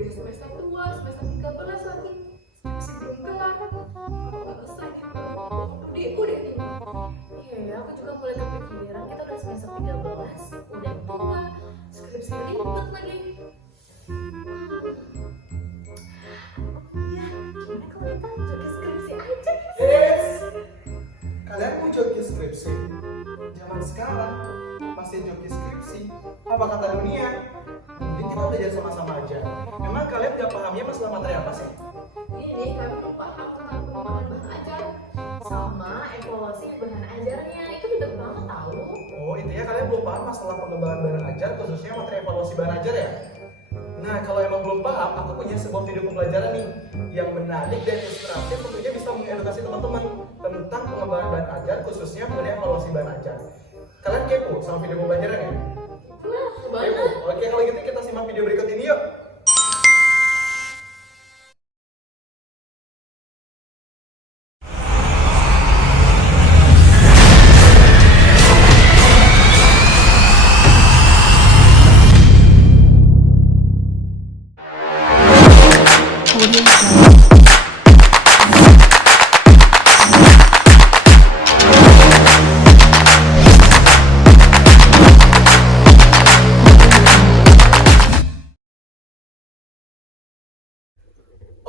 udah semester 2, semester 13 lagi, masih belum kelar. Kalau nggak sakit udah nih. Iya ya, aku juga mulai kepikiran kita udah semester 13, udah tua, skripsi ribet lagi. Iya, gimana kalau kita joki skripsi aja? Yes. Kalian mau joki skripsi? Zaman sekarang masih joki skripsi. Apa kata dunia? Mending kita belajar sama-sama aja. Emang kalian gak pahamnya masalah materi apa sih? Ini kami belum paham tentang pengembangan bahan ajar sama evaluasi bahan ajarnya, itu ribet banget tahu. Oh, intinya kalian belum paham masalah pengembangan bahan ajar, khususnya materi evaluasi bahan ajar ya? Nah, kalau emang belum paham, aku punya sebuah video pembelajaran nih yang menarik dan inspiratif, tentunya bisa mengedukasi teman-teman tentang pengembangan bahan ajar, khususnya mengenai evaluasi bahan ajar. Kalian kepo sama video pembelajaran ya? Wah, Kepo? banget. Oke, kalau gitu kita simak video berikut ini yuk.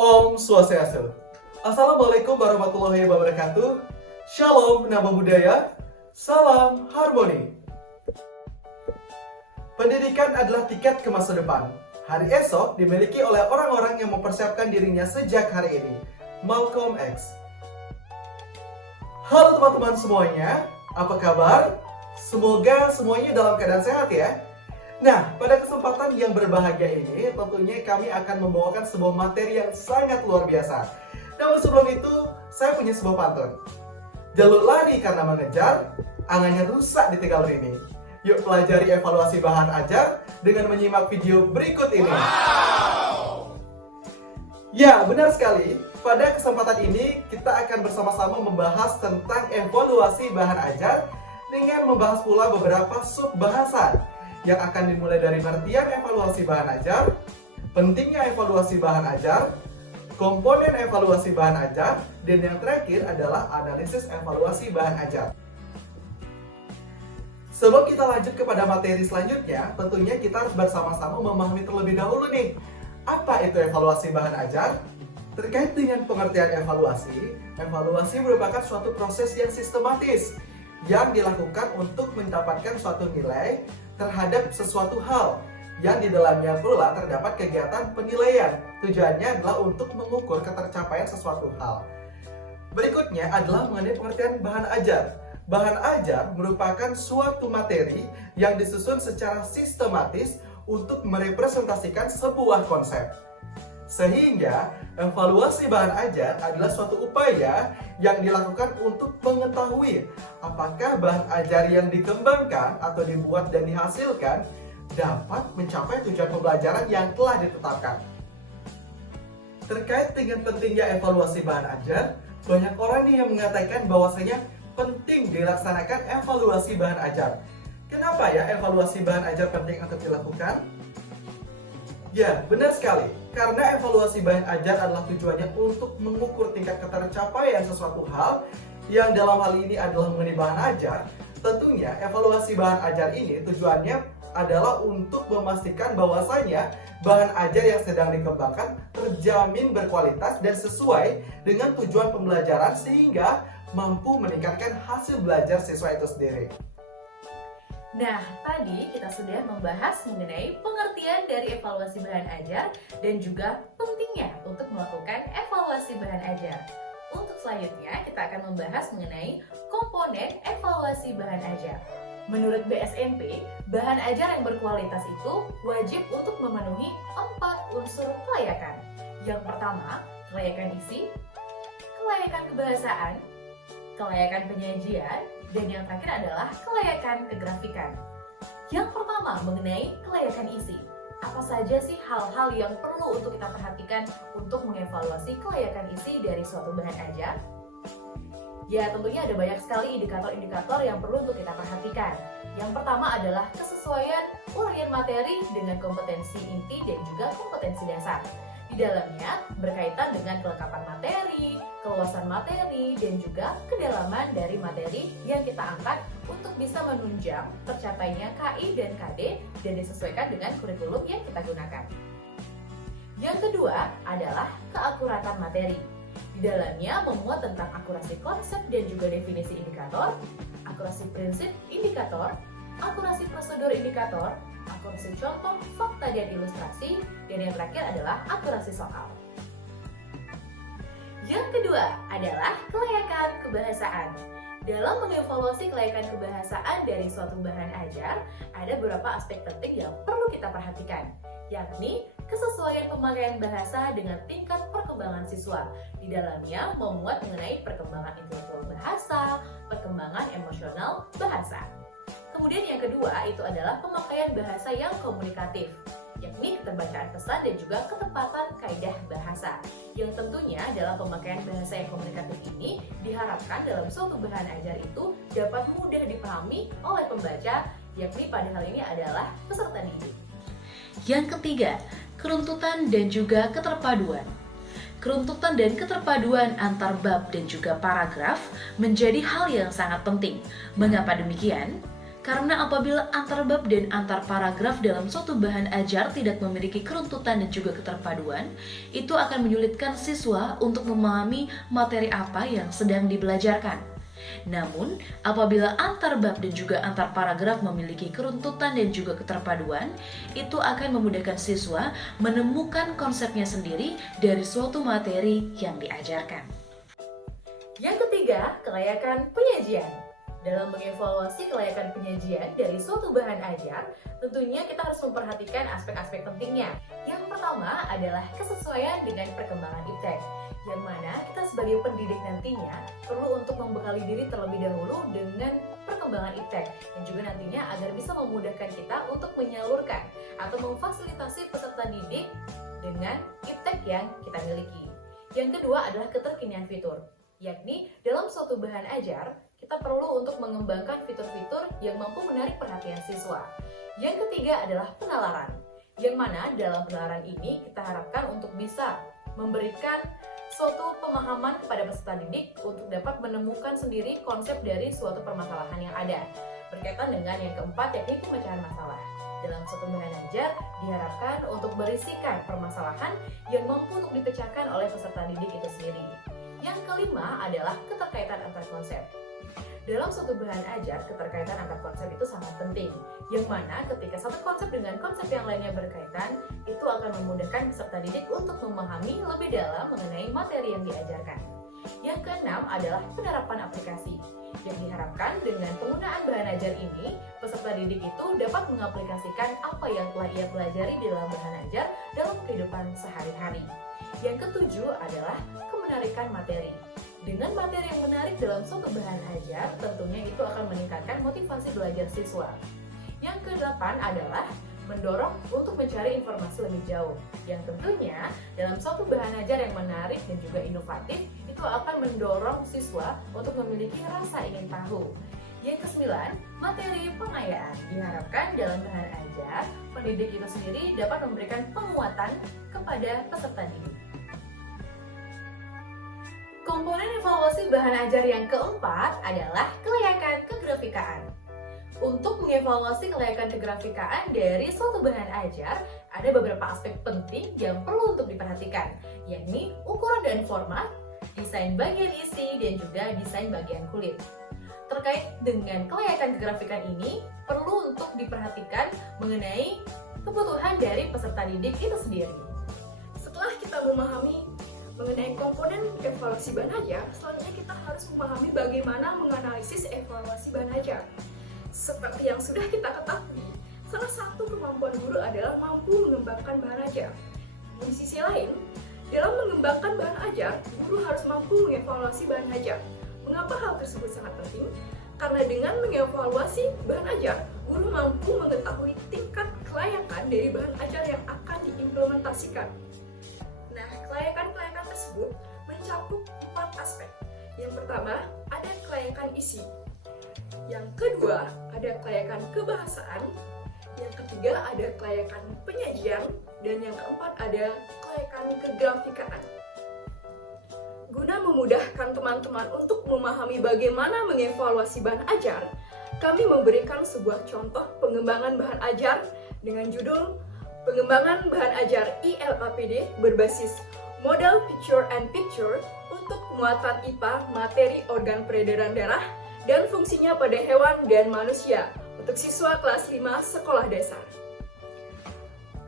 Om Swastiastu. Assalamualaikum warahmatullahi wabarakatuh. Shalom namo budaya. Salam harmoni. Pendidikan adalah tiket ke masa depan. Hari esok dimiliki oleh orang-orang yang mempersiapkan dirinya sejak hari ini. Malcolm X. Halo teman-teman semuanya, apa kabar? Semoga semuanya dalam keadaan sehat ya. Nah, pada kesempatan yang berbahagia ini, tentunya kami akan membawakan sebuah materi yang sangat luar biasa. Namun sebelum itu, saya punya sebuah pantun. Jalur lari karena mengejar, angannya rusak ditinggal rini. Yuk pelajari evaluasi bahan ajar dengan menyimak video berikut ini. Wow! Ya, benar sekali. Pada kesempatan ini, kita akan bersama-sama membahas tentang evaluasi bahan ajar dengan membahas pula beberapa sub bahasan yang akan dimulai dari pengertian evaluasi bahan ajar, pentingnya evaluasi bahan ajar, komponen evaluasi bahan ajar, dan yang terakhir adalah analisis evaluasi bahan ajar. Sebelum kita lanjut kepada materi selanjutnya, tentunya kita harus bersama-sama memahami terlebih dahulu nih, apa itu evaluasi bahan ajar? Terkait dengan pengertian evaluasi, evaluasi merupakan suatu proses yang sistematis yang dilakukan untuk mendapatkan suatu nilai terhadap sesuatu hal yang di dalamnya pula terdapat kegiatan penilaian. Tujuannya adalah untuk mengukur ketercapaian sesuatu hal. Berikutnya adalah mengenai pengertian bahan ajar. Bahan ajar merupakan suatu materi yang disusun secara sistematis untuk merepresentasikan sebuah konsep. Sehingga evaluasi bahan ajar adalah suatu upaya yang dilakukan untuk mengetahui apakah bahan ajar yang dikembangkan atau dibuat dan dihasilkan dapat mencapai tujuan pembelajaran yang telah ditetapkan. Terkait dengan pentingnya evaluasi bahan ajar, banyak orang nih yang mengatakan bahwasanya penting dilaksanakan evaluasi bahan ajar. Kenapa ya evaluasi bahan ajar penting untuk dilakukan? Ya, benar sekali. Karena evaluasi bahan ajar adalah tujuannya untuk mengukur tingkat ketercapaian sesuatu hal yang dalam hal ini adalah mengenai bahan ajar. Tentunya evaluasi bahan ajar ini tujuannya adalah untuk memastikan bahwasanya bahan ajar yang sedang dikembangkan terjamin berkualitas dan sesuai dengan tujuan pembelajaran sehingga mampu meningkatkan hasil belajar siswa itu sendiri. Nah, tadi kita sudah membahas mengenai pengertian dari evaluasi bahan ajar dan juga pentingnya untuk melakukan evaluasi bahan ajar. Untuk selanjutnya, kita akan membahas mengenai komponen evaluasi bahan ajar. Menurut BSNP, bahan ajar yang berkualitas itu wajib untuk memenuhi 4 unsur kelayakan. Yang pertama, kelayakan isi, kelayakan kebahasaan, kelayakan penyajian, dan yang terakhir adalah kelayakan kegrafikan. Yang pertama mengenai kelayakan isi. Apa saja sih hal-hal yang perlu untuk kita perhatikan untuk mengevaluasi kelayakan isi dari suatu bahan ajar? Ya, tentunya ada banyak sekali indikator-indikator yang perlu untuk kita perhatikan. Yang pertama adalah kesesuaian uraian materi dengan kompetensi inti dan juga kompetensi dasar. Di dalamnya berkaitan dengan kelengkapan materi, keluasan materi, dan juga kedalaman dari materi yang kita angkat untuk bisa menunjang tercapainya KI dan KD dan disesuaikan dengan kurikulum yang kita gunakan. Yang kedua adalah keakuratan materi. Di dalamnya memuat tentang akurasi konsep dan juga definisi indikator, akurasi prinsip indikator, akurasi prosedur indikator, akurasi contoh, fakta dan ilustrasi, dan yang terakhir adalah akurasi soal. Yang kedua adalah kelayakan kebahasaan. Dalam mengevaluasi kelayakan kebahasaan dari suatu bahan ajar, ada beberapa aspek penting yang perlu kita perhatikan, yakni kesesuaian pemakaian bahasa dengan tingkat perkembangan siswa. Di dalamnya memuat mengenai perkembangan intelektual bahasa, perkembangan emosional bahasa. Kemudian yang kedua itu adalah pemakaian bahasa yang komunikatif, yakni keterbacaan pesan dan juga ketepatan kaidah bahasa. Yang tentunya dalam pemakaian bahasa yang komunikatif ini diharapkan dalam suatu bahan ajar itu dapat mudah dipahami oleh pembaca, yakni pada hal ini adalah peserta didik. Yang ketiga, keruntutan dan juga keterpaduan. Keruntutan dan keterpaduan antar bab dan juga paragraf menjadi hal yang sangat penting. Mengapa demikian? Karena apabila antar bab dan antar paragraf dalam suatu bahan ajar tidak memiliki keruntutan dan juga keterpaduan, itu akan menyulitkan siswa untuk memahami materi apa yang sedang dibelajarkan. Namun, apabila antar bab dan juga antar paragraf memiliki keruntutan dan juga keterpaduan, itu akan memudahkan siswa menemukan konsepnya sendiri dari suatu materi yang diajarkan. Yang ketiga, kelayakan penyajian. Dalam mengevaluasi kelayakan penyajian dari suatu bahan ajar, tentunya kita harus memperhatikan aspek-aspek pentingnya. Yang pertama adalah kesesuaian dengan perkembangan iptek, yang mana kita sebagai pendidik nantinya perlu untuk membekali diri terlebih dahulu dengan perkembangan iptek, dan juga nantinya agar bisa memudahkan kita untuk menyalurkan atau memfasilitasi peserta didik dengan iptek yang kita miliki. Yang kedua adalah keterkinian fitur, yakni dalam suatu bahan ajar kita perlu untuk mengembangkan fitur-fitur yang mampu menarik perhatian siswa. Yang ketiga adalah penalaran, yang mana dalam penalaran ini kita harapkan untuk bisa memberikan suatu pemahaman kepada peserta didik untuk dapat menemukan sendiri konsep dari suatu permasalahan yang ada. Berkaitan dengan yang keempat, yakni pemecahan masalah. Dalam suatu bahan ajar diharapkan untuk berisikan permasalahan yang mampu untuk dipecahkan oleh peserta didik itu sendiri. Yang kelima adalah keterkaitan antar konsep. Dalam suatu bahan ajar, keterkaitan antar konsep itu sangat penting, yang mana ketika satu konsep dengan konsep yang lainnya berkaitan, itu akan memudahkan peserta didik untuk memahami lebih dalam mengenai materi yang diajarkan. Yang keenam adalah penerapan aplikasi, yang diharapkan dengan penggunaan bahan ajar ini, peserta didik itu dapat mengaplikasikan apa yang telah ia pelajari di dalam bahan ajar dalam kehidupan sehari-hari. Yang ketujuh adalah kemenarikan materi. Dengan materi yang menarik dalam suatu bahan ajar, tentunya itu akan meningkatkan motivasi belajar siswa. Yang kedelapan adalah mendorong untuk mencari informasi lebih jauh, yang tentunya dalam suatu bahan ajar yang menarik dan juga inovatif, itu akan mendorong siswa untuk memiliki rasa ingin tahu. Yang kesembilan, materi pengayaan. Diharapkan dalam bahan ajar, pendidik itu sendiri dapat memberikan penguatan kepada peserta didik. Komponen evaluasi bahan ajar yang keempat adalah kelayakan kegrafikaan. Untuk mengevaluasi kelayakan kegrafikaan dari suatu bahan ajar, ada beberapa aspek penting yang perlu untuk diperhatikan, yakni ukuran dan format, desain bagian isi, dan juga desain bagian kulit. Terkait dengan kelayakan kegrafikan ini, perlu untuk diperhatikan mengenai kebutuhan dari peserta didik itu sendiri. Setelah kita memahami mengenai komponen evaluasi bahan ajar, selanjutnya kita harus memahami bagaimana menganalisis evaluasi bahan ajar. Seperti yang sudah kita ketahui, salah satu kemampuan guru adalah mampu mengembangkan bahan ajar. Di sisi lain, dalam mengembangkan bahan ajar, guru harus mampu mengevaluasi bahan ajar. Mengapa hal tersebut sangat penting? Karena dengan mengevaluasi bahan ajar, guru mampu mengetahui tingkat kelayakan dari bahan ajar yang akan diimplementasikan. Nah, kelayakan-kelayakan tersebut mencakup 4 aspek. Yang pertama, ada kelayakan isi. Yang kedua, ada kelayakan kebahasaan. Yang ketiga ada kelayakan penyajian, dan yang keempat ada kelayakan kegrafikaan. Guna memudahkan teman-teman untuk memahami bagaimana mengevaluasi bahan ajar, kami memberikan sebuah contoh pengembangan bahan ajar dengan judul Pengembangan Bahan Ajar ILAPD berbasis Model Picture and Picture untuk penguatan IPA materi organ peredaran darah dan fungsinya pada hewan dan manusia untuk siswa kelas 5 sekolah dasar.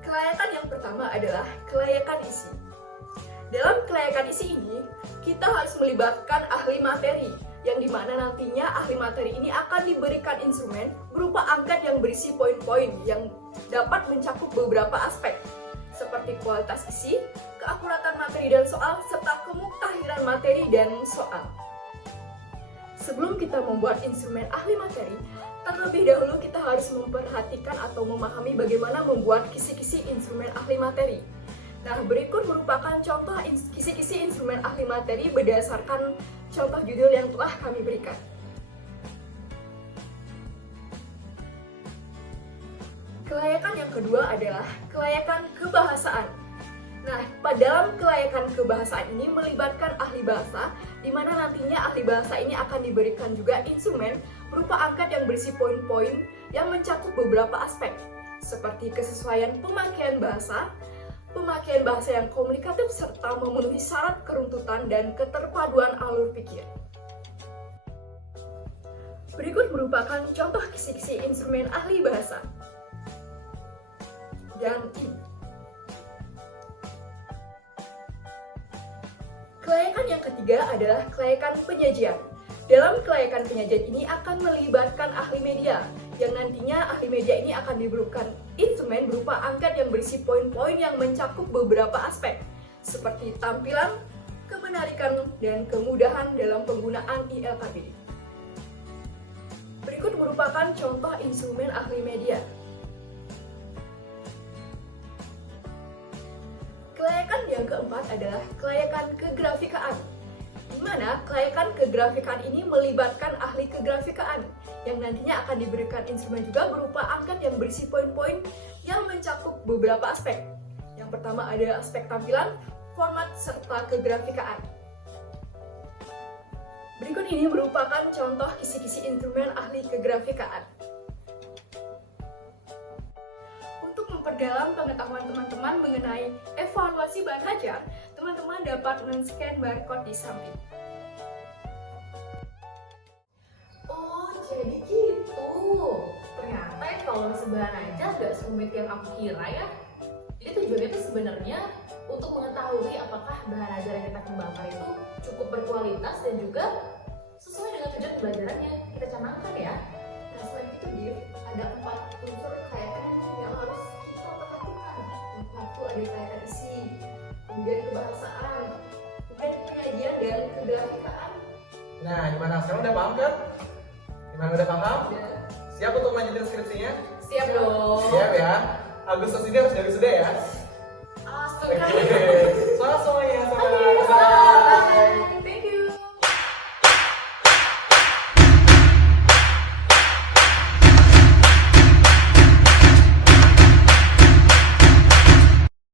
Kelayakan yang pertama adalah kelayakan isi. Dalam kelayakan isi ini, kita harus melibatkan ahli materi, yang dimana nantinya ahli materi ini akan diberikan instrumen berupa angkat yang berisi poin-poin yang dapat mencakup beberapa aspek, seperti kualitas isi, keakuratan materi dan soal, serta kemuktahiran materi dan soal. Sebelum kita membuat instrumen ahli materi, terlebih dahulu kita harus memperhatikan atau memahami bagaimana membuat kisi-kisi instrumen ahli materi. Nah, berikut merupakan contoh kisi-kisi instrumen ahli materi berdasarkan contoh judul yang telah kami berikan. Kelayakan yang kedua adalah kelayakan kebahasaan. Nah, dalam kelayakan kebahasaan ini melibatkan ahli bahasa, di mana nantinya ahli bahasa ini akan diberikan juga instrumen berupa angkat yang berisi poin-poin yang mencakup beberapa aspek, seperti kesesuaian pemakaian bahasa yang komunikatif, serta memenuhi syarat keruntutan dan keterpaduan alur pikir. Berikut merupakan contoh kisi-kisi instrumen ahli bahasa. Dan ini. Kelayakan yang ketiga adalah kelayakan penyajian. Dalam kelayakan penyajian ini akan melibatkan ahli media, yang nantinya ahli media ini akan diberikan instrumen berupa angkat yang berisi poin-poin yang mencakup beberapa aspek, seperti tampilan, kemenarikan, dan kemudahan dalam penggunaan ILKPD. Berikut merupakan contoh instrumen ahli media. Kelayakan yang keempat adalah kelayakan kegrafikaan, di mana kelayakan kegrafikaan ini melibatkan ahli kegrafikaan, yang nantinya akan diberikan instrumen juga berupa angkat yang berisi poin-poin yang mencakup beberapa aspek. Yang pertama ada aspek tampilan, format, serta kegrafikaan. Berikut ini merupakan contoh kisi-kisi instrumen ahli kegrafikaan. Untuk memperdalam pengetahuan teman-teman mengenai evaluasi bahan ajar, teman-teman dapat men-scan barcode di samping. Oh, jadi gitu. Ternyata evaluasi bahan ajar gak serumit yang aku kira ya. Jadi tujuannya itu sebenarnya untuk mengetahui apakah bahan ajar yang kita kembangkan itu cukup berkualitas dan juga sesuai dengan tujuan pembelajarannya kita canangkan ya. Nah, selain itu, Div, ada 4 unsur kelayakan yang harus kita perhatikan. Yang satu ada kelayakan isi, kemudian kebahasaan, kemudian penyajian dan kegrafikaan. Nah, gimana? Sekarang udah paham kan? Gimana, udah paham? Siap untuk melanjutkan skripsinya? Siap dong. Siap ya? Agustus ini harus dari sudah ya? Astaga. Oke. Selamat semuanya. Oke, selamat.